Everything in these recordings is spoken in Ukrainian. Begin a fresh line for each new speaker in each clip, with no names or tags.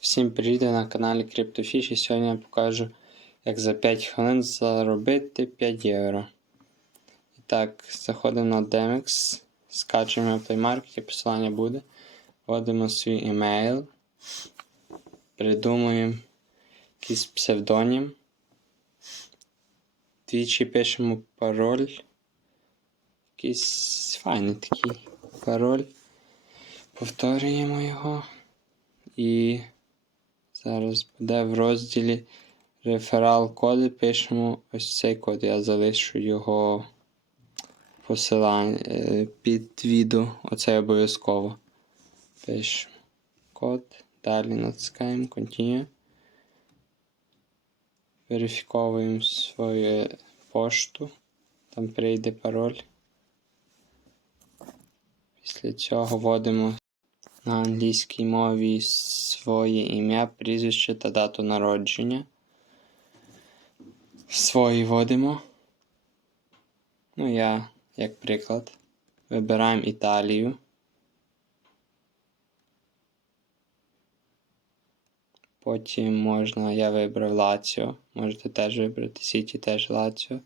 Всім привіт на каналі CryptoFish і сьогодні я покажу, як за 5 хвилин заробити 5 євро. І так, заходимо на Demex, скачуємо в Market, посилання буде. Вводимо свій емейл, придумуємо якийсь псевдонім. Двічі пишемо пароль. Якийсь файний такий пароль. Повторюємо його. І зараз буде в розділі реферал коди. Пишемо ось цей код. Я залишу його посилання е, під відео. Оце обов'язково. Пишемо код. Далі натискаємо Continue. Верифіковуємо свою пошту. Там прийде пароль. Після цього вводимо на англійській мові своє ім'я, прізвище та дату народження. Свої вводимо. Ну, я, як приклад, вибираємо Італію. Потім можна, я вибрав Лаціо. Можете теж вибрати Сіті, теж Лаціо.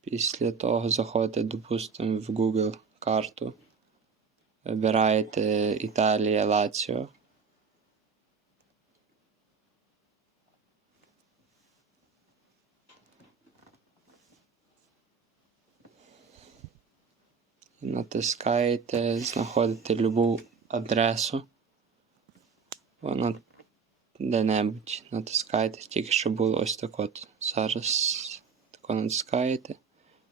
Після того заходите, допустимо, в Google карту. Вибираєте Італія Лаціо. І натискаєте, знаходите любу адресу. Вона де-небудь натискаєте, тільки щоб було ось так от. Зараз тако натискаєте,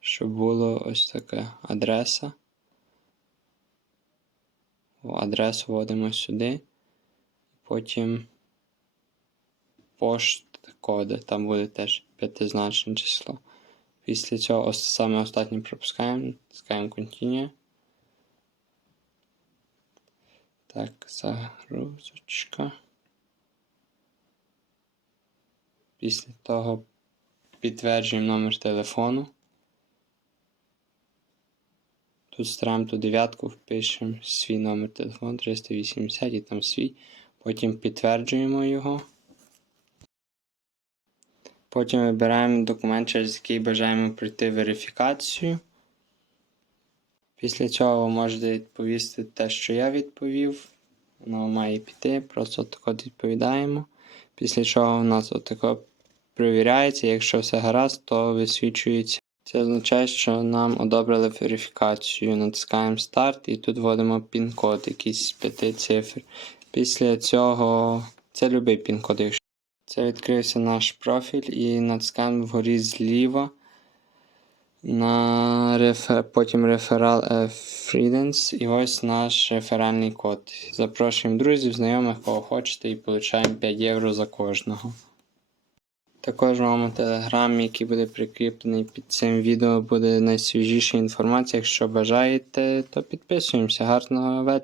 щоб було ось така адреса. Адресу вводимо сюди. Потім пошт коди, там буде теж п'ятизначне число. Після цього саме останнє пропускаємо, натискаємо Continue. Так, загрузочка. Після того підтверджуємо номер телефону. Тут ставимо ту дев'ятку, впишемо свій номер телефону 380 і там свій. Потім підтверджуємо його. Потім вибираємо документ, через який бажаємо пройти верифікацію. Після цього ви можете відповісти те, що я відповів. Воно має піти, просто отако відповідаємо. Після чого у нас отако перевіряється. Якщо все гаразд, то висвічується. Це означає, що нам одобрили верифікацію. Натискаємо старт і тут вводимо пін-код, якийсь п'яти цифр. Після цього це любий пін-код. Це відкрився наш профіль і натискаємо вгорі зліва на рефер... потім реферал Freedance і ось наш реферальний код. Запрошуємо друзів, знайомих, кого хочете, і получаємо 5 євро за кожного. Також вам у телеграмі, який буде прикріплений під цим відео, буде найсвіжіша інформація. Якщо бажаєте, то підписуємося. Гарного вечора.